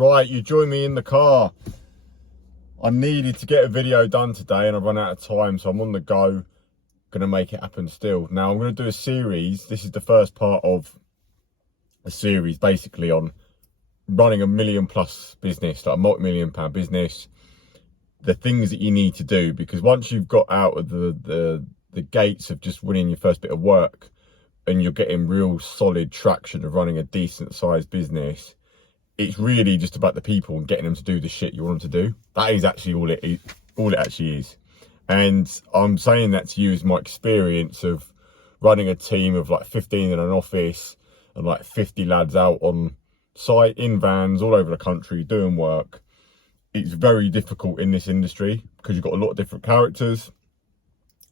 Right, you join me in the car. I needed to get a video done today and I've run out of time, so I'm on the go. Gonna make it happen still. Now I'm gonna do a series. This is the first part of a series basically on running a $1 million+ business, like a multi-million pound business. The things that you need to do, because once you've got out of the gates of just winning your first bit of work and you're getting real solid traction of running a decent sized business, it's really just about the people and getting them to do the shit you want them to do. That is actually all it actually is. And I'm saying that to you as my experience of running a team of like 15 in an office and like 50 lads out on site in vans all over the country doing work. It's very difficult in this industry because you've got a lot of different characters.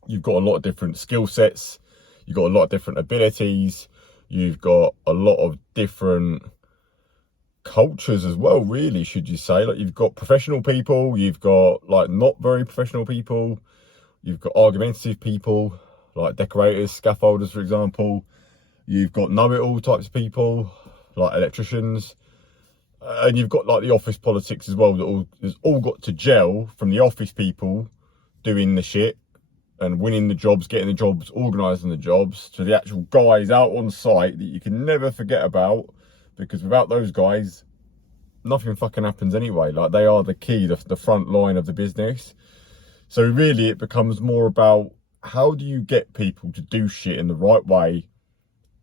You've got a lot of different skill sets. You've got a lot of different abilities. You've got a lot of different cultures as well, really, should you say. Like, you've got professional people, you've got like not very professional people, you've got argumentative people like decorators, scaffolders, for example. You've got know-it-all types of people like electricians, and you've got like the office politics as well, that has all got to gel, from the office people doing the shit and winning the jobs, getting the jobs, organising the jobs, to the actual guys out on site that you can never forget about. Because without those guys, nothing fucking happens anyway. Like, they are the key, the front line of the business. So really it becomes more about, how do you get people to do shit in the right way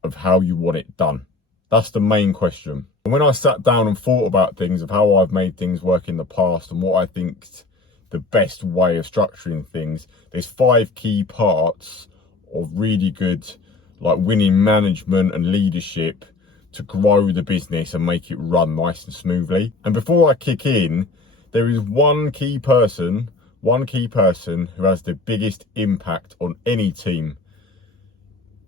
of how you want it done? That's the main question. And when I sat down and thought about things, of how I've made things work in the past and what I think's the best way of structuring things, there's 5 key parts of really good, like, winning management and leadership to grow the business and make it run nice and smoothly. And before I kick in, there is one key person who has the biggest impact on any team.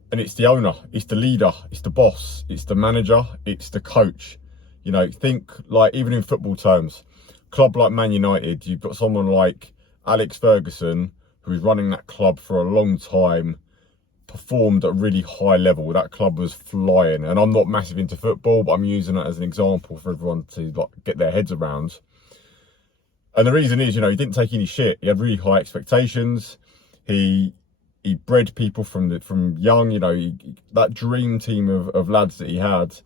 And it's the owner, it's the leader, it's the boss, it's the manager, it's the coach. You know, think like, even in football terms, club like Man United, you've got someone like Alex Ferguson, who's running that club for a long time, performed at a really high level. That club was flying. And I'm not massive into football, but I'm using that as an example for everyone to like get their heads around. And the reason is, you know, he didn't take any shit. He had really high expectations. He bred people from young, you know, that dream team of lads that he had,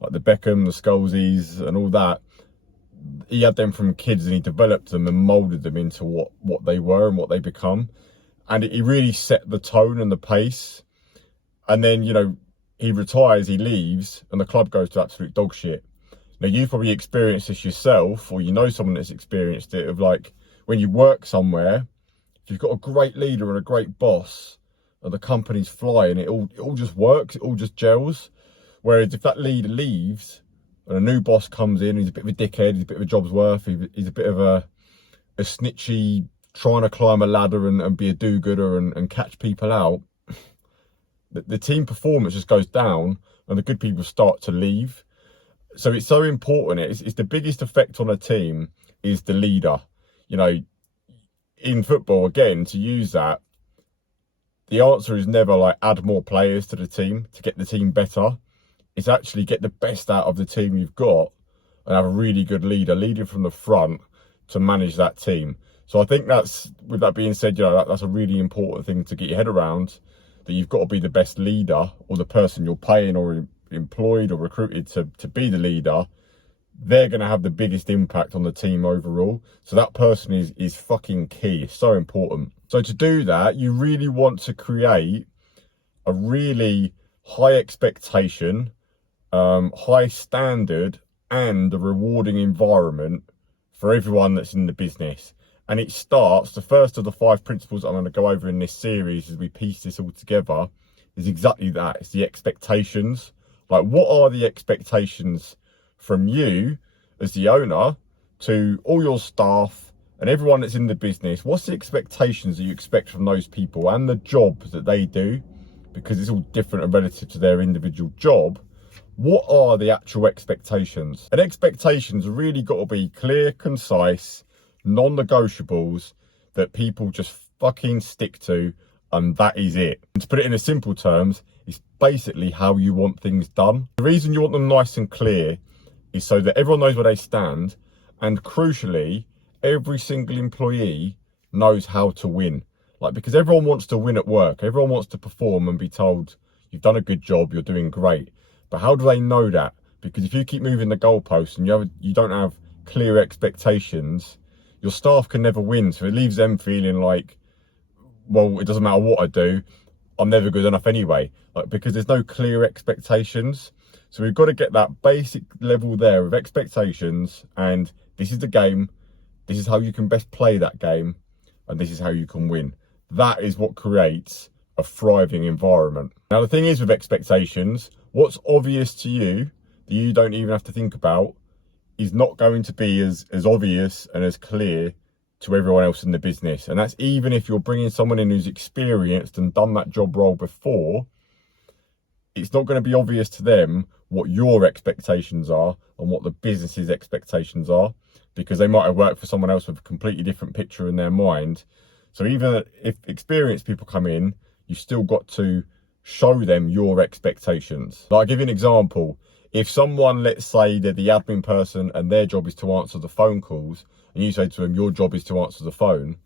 like the Beckham, the Scholesies and all that. He had them from kids and he developed them and moulded them into what they were and what they become. And he really set the tone and the pace. And then, you know, he retires, he leaves, and the club goes to absolute dog shit. Now, you've probably experienced this yourself, or you know someone that's experienced it, of like, when you work somewhere, if you've got a great leader and a great boss, and the company's flying, it all just works, it all just gels. Whereas if that leader leaves, and a new boss comes in, he's a bit of a dickhead, he's a bit of a job's worth, he's a bit of a snitchy, trying to climb a ladder and be a do-gooder and catch people out, the team performance just goes down and the good people start to leave. So it's so important. It's the biggest effect on a team is the leader. You know, in football, again, to use that, the answer is never like add more players to the team to get the team better. It's actually get the best out of the team you've got and have a really good leader leading from the front to manage that team. So I think that's, with that being said, you know, that's a really important thing to get your head around, that you've got to be the best leader, or the person you're paying or employed or recruited to be the leader. They're going to have the biggest impact on the team overall. So that person is fucking key. It's so important. So to do that, you really want to create a really high expectation, high standard, and a rewarding environment for everyone that's in the business. And it starts, the first of the 5 principles I'm going to go over in this series as we piece this all together, is exactly that. It's the expectations. Like, what are the expectations from you as the owner to all your staff and everyone that's in the business? What's the expectations that you expect from those people and the job that they do? Because it's all different and relative to their individual job. What are the actual expectations? And expectations have really got to be clear, concise, non-negotiables that people just fucking stick to, and that is it. And to put it in simple terms, it's basically how you want things done. The reason you want them nice and clear is so that everyone knows where they stand, and crucially, every single employee knows how to win. Like, because everyone wants to win at work, everyone wants to perform and be told, you've done a good job, you're doing great. But how do they know that? Because if you keep moving the goalposts and you don't have clear expectations, your staff can never win. So it leaves them feeling like, well, it doesn't matter what I do, I'm never good enough anyway. Like, because there's no clear expectations. So we've got to get that basic level there of expectations, and this is the game, this is how you can best play that game, and this is how you can win. That is what creates a thriving environment. Now, the thing is with expectations, what's obvious to you that you don't even have to think about is not going to be as obvious and as clear to everyone else in the business. And that's even if you're bringing someone in who's experienced and done that job role before. It's not going to be obvious to them what your expectations are and what the business's expectations are, because they might have worked for someone else with a completely different picture in their mind. So even if experienced people come in, you still got to show them your expectations. Like, I'll give you an example. If someone, let's say they're the admin person and their job is to answer the phone calls, and you say to them, your job is to answer the phone,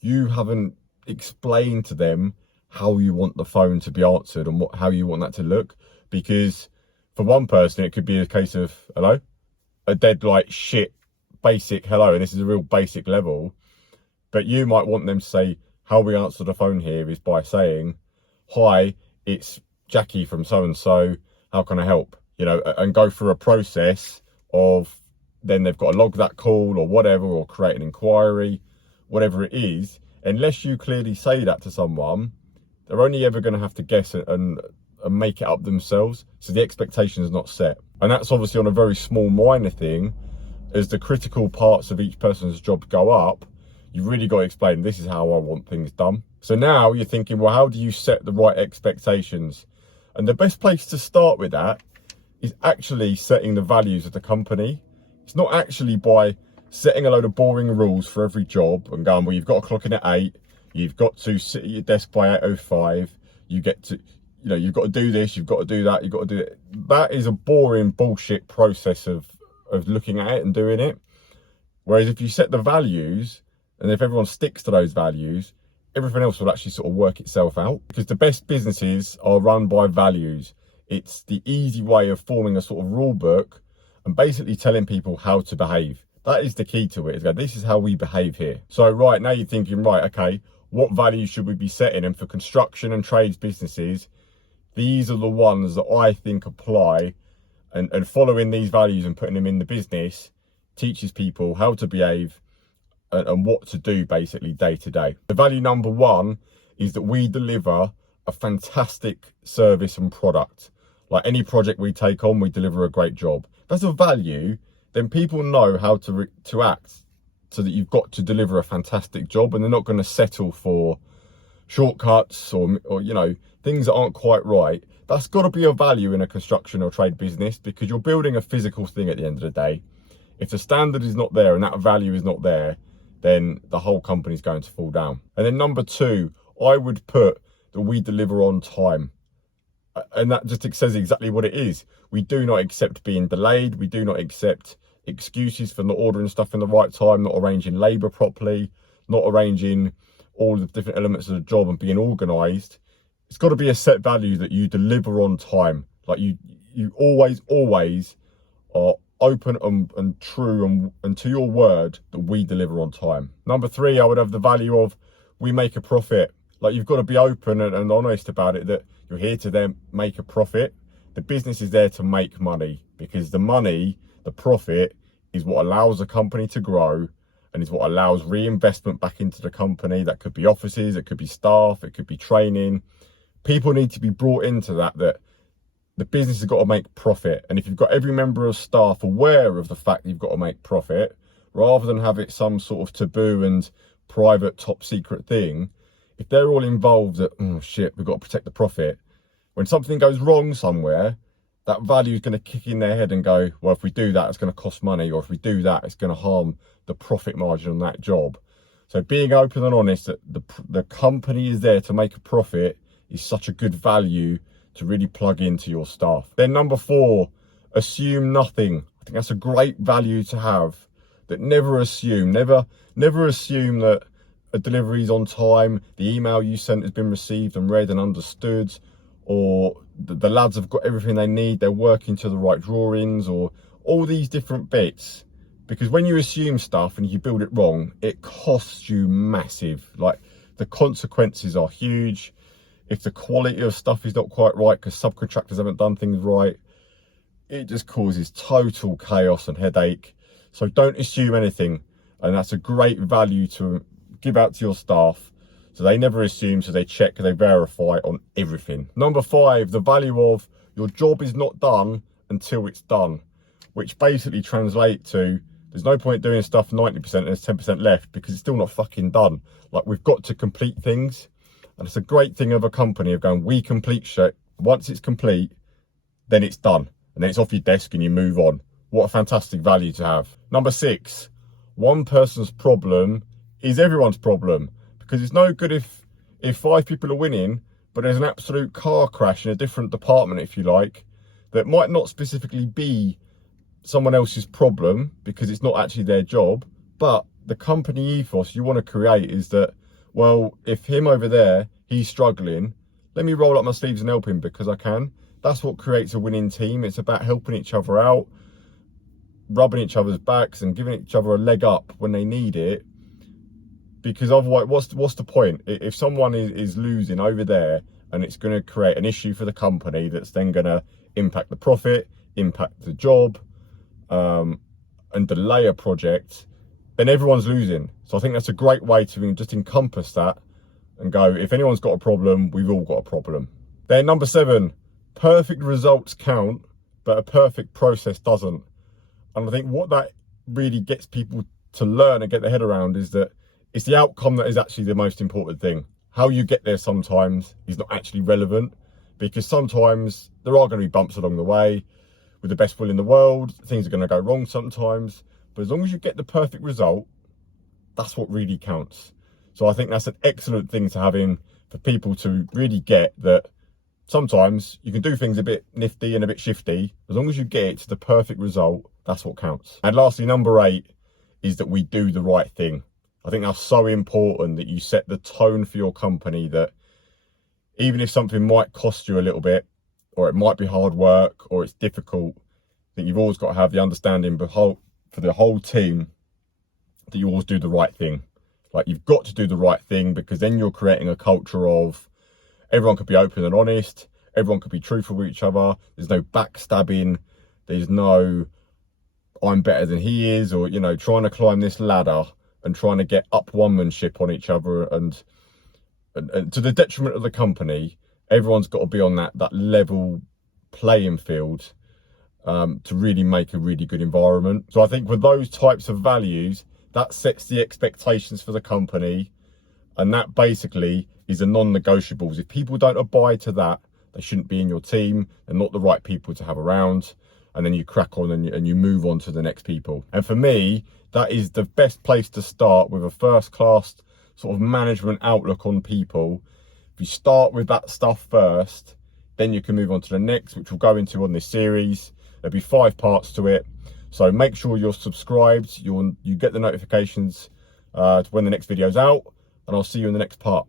you haven't explained to them how you want the phone to be answered and how you want that to look. Because for one person, it could be a case of, hello, a dead like shit basic hello, and this is a real basic level. But you might want them to say, how we answer the phone here is by saying, hi, it's Jackie from so-and-so, how can I help? You know, and go through a process of, then they've got to log that call or whatever, or create an inquiry, whatever it is. Unless you clearly say that to someone, they're only ever going to have to guess and make it up themselves. So the expectation is not set. And that's obviously on a very small minor thing. As the critical parts of each person's job go up, you've really got to explain, this is how I want things done. So now you're thinking, well, how do you set the right expectations? And the best place to start with that is actually setting the values of the company. It's not actually by setting a load of boring rules for every job and going, well, you've got to clock in at 8, you've got to sit at your desk by 8:05, you get to, you know, you've got to do this, you've got to do that, you've got to do it. That is a boring bullshit process of looking at it and doing it. Whereas if you set the values, and if everyone sticks to those values, everything else will actually sort of work itself out. Because the best businesses are run by values. It's the easy way of forming a sort of rule book and basically telling people how to behave. That is the key to it. Is go, this is how we behave here. So right now you're thinking, right, okay, what values should we be setting? And for construction and trades businesses, these are the ones that I think apply, and following these values and putting them in the business teaches people how to behave and what to do basically day to day. The value number one is that we deliver a fantastic service and product. Like any project we take on, we deliver a great job. That's a value, then people know how to act, so that you've got to deliver a fantastic job, and they're not going to settle for shortcuts or you know, things that aren't quite right. That's got to be a value in a construction or trade business, because you're building a physical thing at the end of the day. If the standard is not there and that value is not there, then the whole company is going to fall down. And then number two, I would put that we deliver on time. And that just says exactly what it is. We do not accept being delayed. We do not accept excuses for not ordering stuff in the right time, not arranging labour properly, not arranging all the different elements of the job and being organised. It's got to be a set value that you deliver on time. Like you always are open and true and to your word that we deliver on time. Number three, I would have the value of we make a profit. Like, you've got to be open and honest about it, that you're here to then make a profit. The business is there to make money, because the money, the profit, is what allows the company to grow and is what allows reinvestment back into the company. That could be offices, it could be staff, it could be training. People need to be brought into that the business has got to make profit. And if you've got every member of staff aware of the fact that you've got to make profit, rather than have it some sort of taboo and private top secret thing, if they're all involved that, oh shit, we've got to protect the profit, when something goes wrong somewhere, that value is going to kick in their head and go, well, if we do that, it's going to cost money, or if we do that, it's going to harm the profit margin on that job. So being open and honest that the company is there to make a profit is such a good value to really plug into your staff. Then number four, assume nothing. I think that's a great value to have. That never assume that a delivery is on time, the email you sent has been received and read and understood, or the lads have got everything they need, they're working to the right drawings, or all these different bits. Because when you assume stuff and you build it wrong, it costs you massive. Like, the consequences are huge. If the quality of stuff is not quite right because subcontractors haven't done things right, it just causes total chaos and headache. So don't assume anything, and that's a great value to give out to your staff. So they never assume, so they check, they verify on everything. Number 5, the value of your job is not done until it's done, which basically translates to there's no point doing stuff 90% and there's 10% left because it's still not fucking done. Like, we've got to complete things, and it's a great thing of a company of going, we complete shit. Once it's complete, then it's done, and then it's off your desk and you move on. What a fantastic value to have. Number 6, one person's problem is everyone's problem, because it's no good if 5 people are winning, but there's an absolute car crash in a different department, if you like, that might not specifically be someone else's problem because it's not actually their job, but the company ethos you want to create is that, well, if him over there, he's struggling, let me roll up my sleeves and help him because I can. That's what creates a winning team. It's about helping each other out, rubbing each other's backs and giving each other a leg up when they need it. Because otherwise, what's the point? If someone is losing over there and it's going to create an issue for the company that's then going to impact the profit, impact the job, and delay a project, then everyone's losing. So I think that's a great way to just encompass that and go, if anyone's got a problem, we've all got a problem. Then number 7, perfect results count, but a perfect process doesn't. And I think what that really gets people to learn and get their head around is that it's the outcome that is actually the most important thing. How you get there sometimes is not actually relevant, because sometimes there are going to be bumps along the way. With the best will in the world, things are going to go wrong sometimes. But as long as you get the perfect result, that's what really counts. So I think that's an excellent thing to have in for people to really get that sometimes you can do things a bit nifty and a bit shifty. As long as you get it to the perfect result, that's what counts. And lastly, number 8 is that we do the right thing. I think that's so important, that you set the tone for your company, that even if something might cost you a little bit, or it might be hard work, or it's difficult, that you've always got to have the understanding for the whole team that you always do the right thing. Like, you've got to do the right thing, because then you're creating a culture of everyone could be open and honest, everyone could be truthful with each other, there's no backstabbing, there's no I'm better than he is, or, you know, trying to climb this ladder and trying to get up one-manship on each other, and to the detriment of the company. Everyone's got to be on that level playing field to really make a really good environment. So I think with those types of values, that sets the expectations for the company, and that basically is a non-negotiables. If people don't abide to that, they shouldn't be in your team. They're not the right people to have around. And then you crack on and you move on to the next people. And for me, that is the best place to start, with a first-class sort of management outlook on people. If you start with that stuff first, then you can move on to the next, which we'll go into on this series. There'll be 5 parts to it. So make sure you're subscribed. You get the notifications when the next video's out, and I'll see you in the next part.